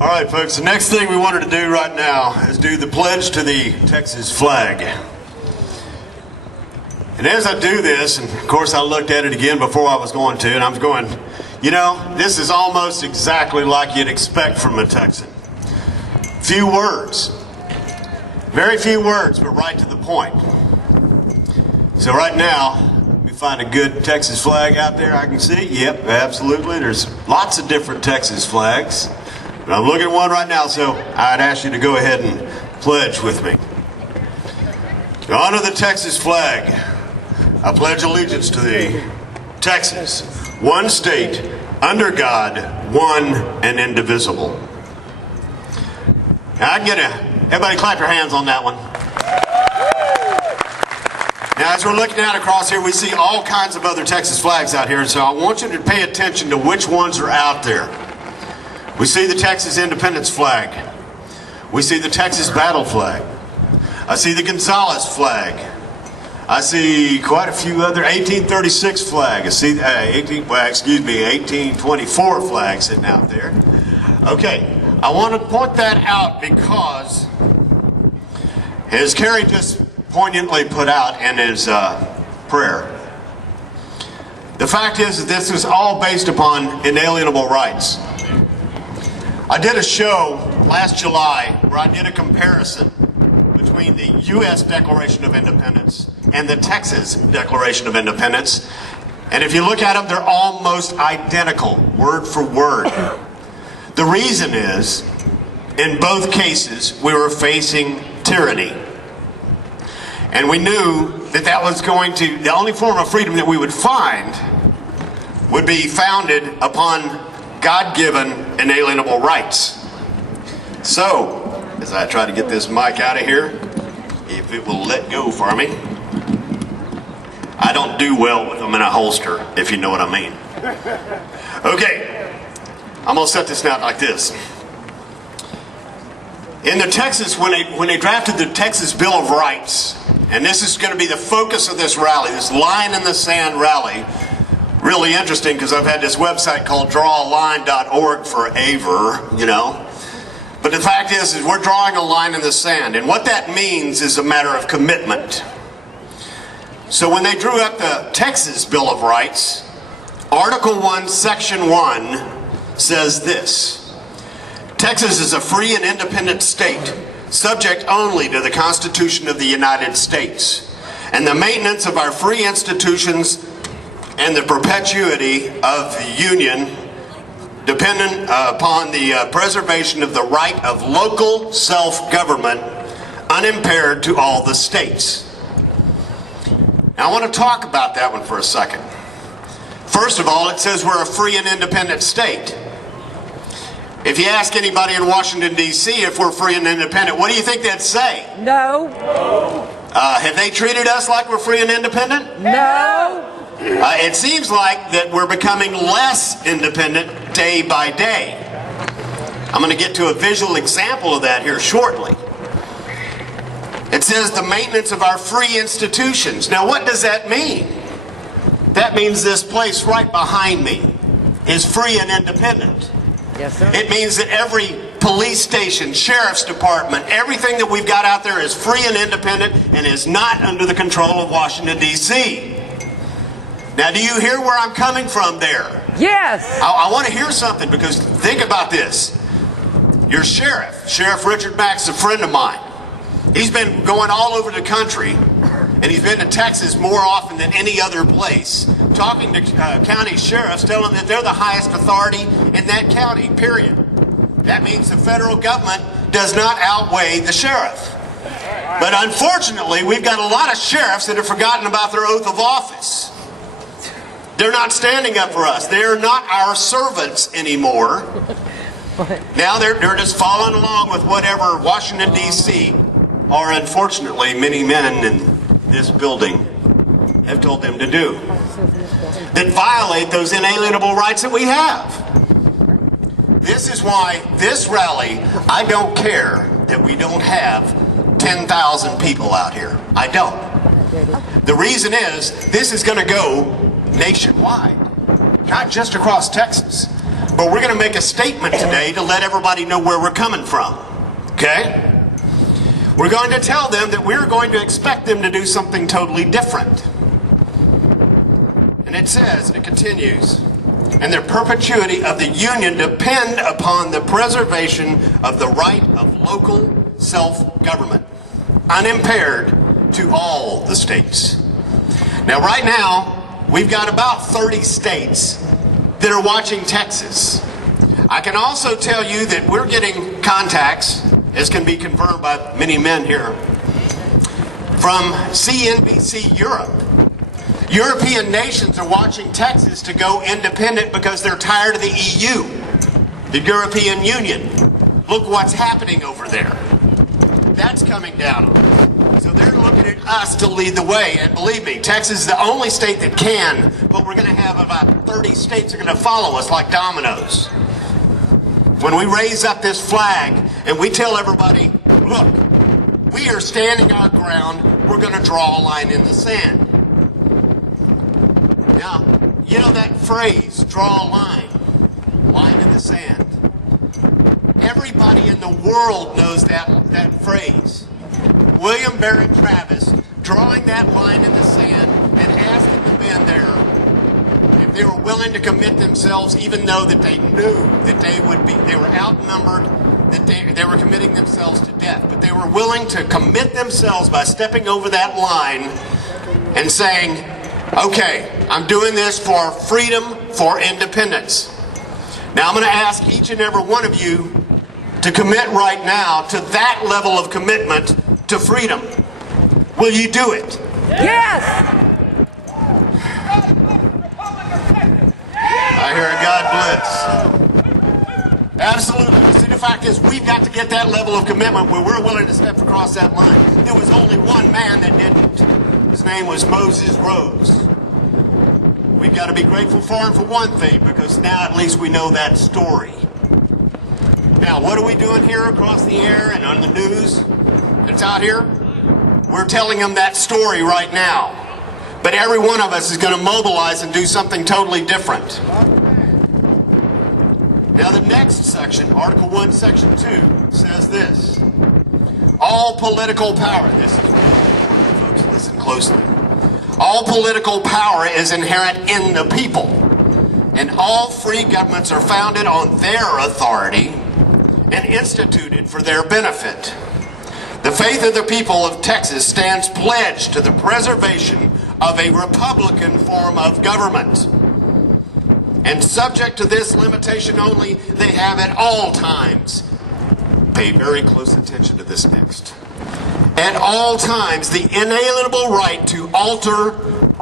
All right, folks, the next thing we wanted to do right now is do the pledge to the Texas flag. And as I do this, and of course I looked at it again before I was going to, and I was going, you know, this is almost exactly like you'd expect from a Texan. Few words. Very few words, but right to the point. So right now, we find a good Texas flag out there I can see. Yep, absolutely. There's lots of different Texas flags. But I'm looking at one right now, so I'd ask you to go ahead and pledge with me. To honor the Texas flag, I pledge allegiance to thee, Texas, one state, under God, one and indivisible. Now, everybody clap your hands on that one. Now, as we're looking out across here, we see all kinds of other Texas flags out here, so I want you to pay attention to which ones are out there. We see the Texas Independence flag. We see the Texas Battle flag. I see the Gonzales flag. I see quite a few other 1836 flag. I see 1824 flag sitting out there. Okay, I want to point that out because, as Gerry just poignantly put out in his prayer, the fact is that this is all based upon inalienable rights. I did a show last July where I did a comparison between the U.S. Declaration of Independence and the Texas Declaration of Independence. And if you look at them, they're almost identical, word for word. The reason is, in both cases, we were facing tyranny. And we knew that that was the only form of freedom that we would find would be founded upon God-given inalienable rights. So, as I try to get this mic out of here, if it will let go for me. I don't do well with them in a holster, if you know what I mean. Okay, I'm gonna set this out like this. In the Texas, when they drafted the Texas Bill of Rights, and this is going to be the focus of this rally, this line in the sand rally. Really interesting because I've had this website called drawaline.org forever, you know. But the fact is we're drawing a line in the sand, and what that means is a matter of commitment. So when they drew up the Texas Bill of Rights, Article 1, Section 1 says this: Texas is a free and independent state, subject only to the Constitution of the United States, and the maintenance of our free institutions and the perpetuity of the Union dependent upon the preservation of the right of local self-government unimpaired to all the states. Now I want to talk about that one for a second. First of all, it says we're a free and independent state. If you ask anybody in Washington, D.C. if we're free and independent, what do you think they'd say? No. Have they treated us like we're free and independent? No. It seems like that we're becoming less independent day by day. I'm going to get to a visual example of that here shortly. It says the maintenance of our free institutions. Now what does that mean? That means this place right behind me is free and independent. Yes, sir. It means that every police station, sheriff's department, everything that we've got out there is free and independent and is not under the control of Washington, D.C. Now, do you hear where I'm coming from there? Yes. I want to hear something, because think about this. Your Sheriff Richard Mack's a friend of mine. He's been going all over the country, and he's been to Texas more often than any other place, talking to county sheriffs, telling them that they're the highest authority in that county, period. That means the federal government does not outweigh the sheriff. But unfortunately, we've got a lot of sheriffs that have forgotten about their oath of office. They're not standing up for us. They're not our servants anymore. Now they're just following along with whatever Washington, D.C. or unfortunately many men in this building have told them to do, that violate those inalienable rights that we have. This is why this rally, I don't care that we don't have 10,000 people out here. I don't. The reason is, this is going to go nationwide, not just across Texas. but we're going to make a statement today to let everybody know where we're coming from. Okay? We're going to tell them that we're going to expect them to do something totally different. And it says, it continues, and the perpetuity of the Union depend upon the preservation of the right of local self-government, unimpaired to all the states. Now, right now, we've got about 30 states that are watching Texas. I can also tell you that we're getting contacts, as can be confirmed by many men here, from CNBC Europe. European nations are watching Texas to go independent because they're tired of the EU, the European Union. Look what's happening over there. That's coming down. So they're looking at us to lead the way. And believe me, Texas is the only state that can, but we're going to have about 30 states that are going to follow us like dominoes. When we raise up this flag and we tell everybody, look, we are standing our ground, we're going to draw a line in the sand. Now, you know that phrase, draw a line in the sand. Everybody in the world knows that phrase. William Barrett Travis drawing that line in the sand and asking the men there if they were willing to commit themselves, even though that they knew that they were outnumbered, that they were committing themselves to death. But they were willing to commit themselves by stepping over that line and saying, okay, I'm doing this for freedom, for independence. Now I'm going to ask each and every one of you to commit right now to that level of commitment to freedom. Will you do it? Yes! I hear a God bless. Absolutely. See, the fact is, we've got to get that level of commitment where we're willing to step across that line. There was only one man that didn't. His name was Moses Rhodes. We've got to be grateful for him for one thing, because now at least we know that story. Now, what are we doing here across the air and on the news that's out here? We're telling them that story right now. But every one of us is going to mobilize and do something totally different. Now, the next section, Article 1, Section 2, says this. All political power, this is folks, listen closely. All political power is inherent in the people, and all free governments are founded on their authority and instituted for their benefit. The faith of the people of Texas stands pledged to the preservation of a Republican form of government. And subject to this limitation only, they have at all times, pay very close attention to this next, at all times the inalienable right to alter